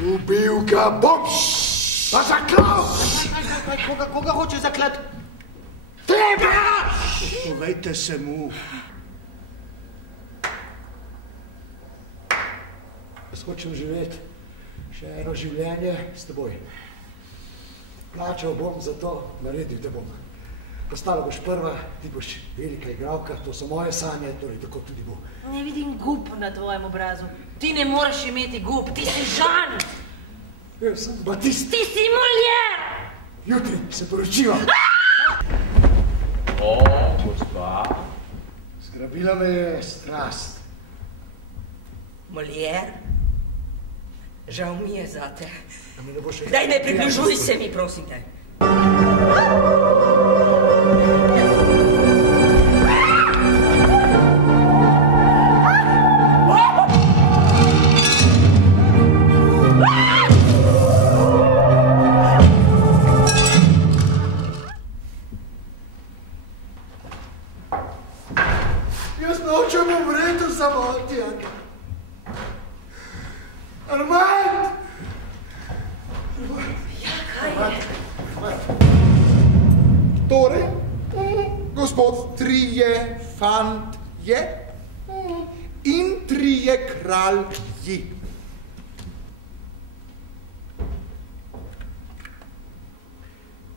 Ubil ga bom! Pa zaklal! Koga hoče zaklat? Tebe! Povejte se mu. Jaz hočem živeti še eno življenje s teboj. Plačal bom za to, naredil te bom. Postala boš prva, ti boš velika igralka, to so moje sanje, torej tako tudi bo. Ne vidim gub na tvojem obrazu. Ti ne moreš imeti gub, ti si Žan! Jaz sem Batist. Ti si Molière! Jutri se poročiva. O, gospa. Zgrabila me je strast. Molière? Žal mi je zate. Daj ne približuj se mi, prosim te. Jaz nočem umreti v samoti. Armand! Ja, kaj je? Torej, gospod, trije fantje in trije kralji.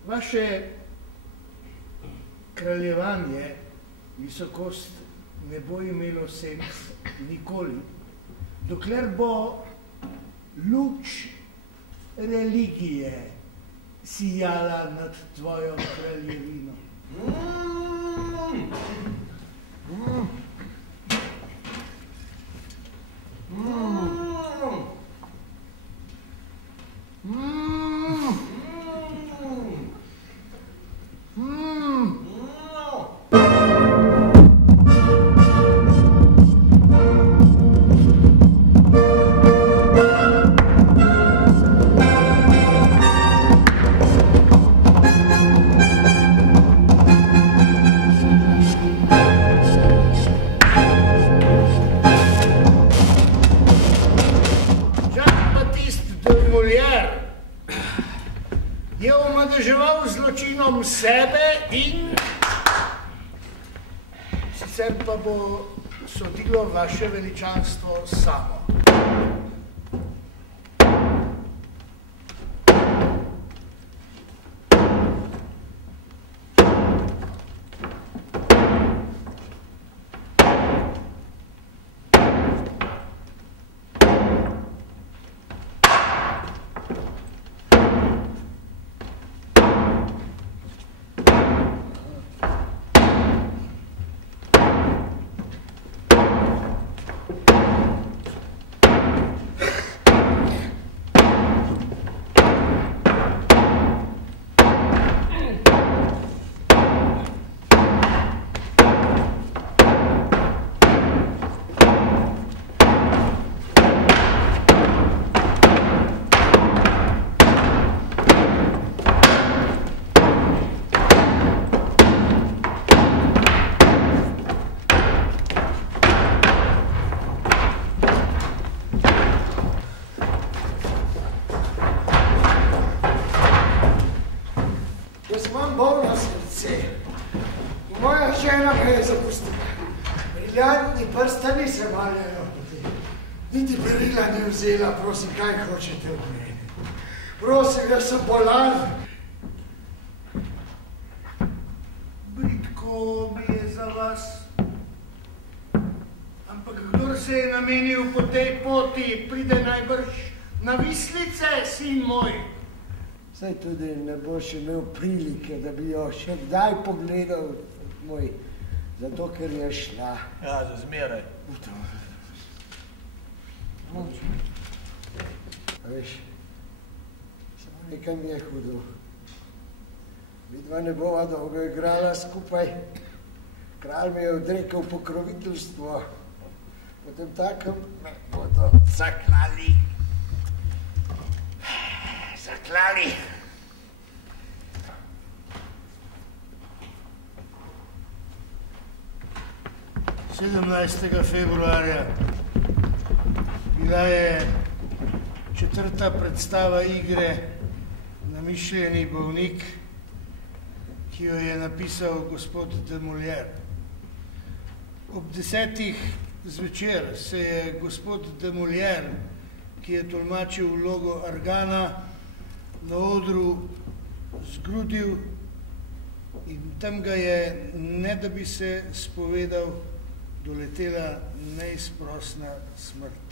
Vaše kraljevanje, visokost, ne bo imelo sens nikoli, dokler bo luč religije sijala nad tvojo kraljevino. Je omadeževal zločinom sebe in sicer pa bo sodilo vaše veličanstvo samo. Bolna srce. Moja žena me je zapustila. Briljantni prstani se maljajo. Niti perila ni vzela, prosim, kaj hočete od mene. Prosim, jaz sem bolan. Bridko mi je za vas. Ampak kdor se je namenil po tej poti, pride najbrž na vislice, sin moj. Saj tudi ne boš imel prilike, da bi jo še kdaj pogledal, moj, zato ker je šla. Ja, za zmeraj. A veš, samo nekaj mi je hudo. Vidva ne bova dolgo igrala skupaj. Kralj mi je odrekel pokroviteljstvo. Potem takem me bodo zaklali. Zaklali. 17. februarja. Bila je Četrta predstava igre Namišljeni bolnik, ki jo je napisal gospod de Molière. Ob 10. zvečer se je gospod de Molière, ki je tolmačil vlogo Argana, na odru zgrudil in tam ga je, ne da bi se spovedal, doletela neizprosna smrt.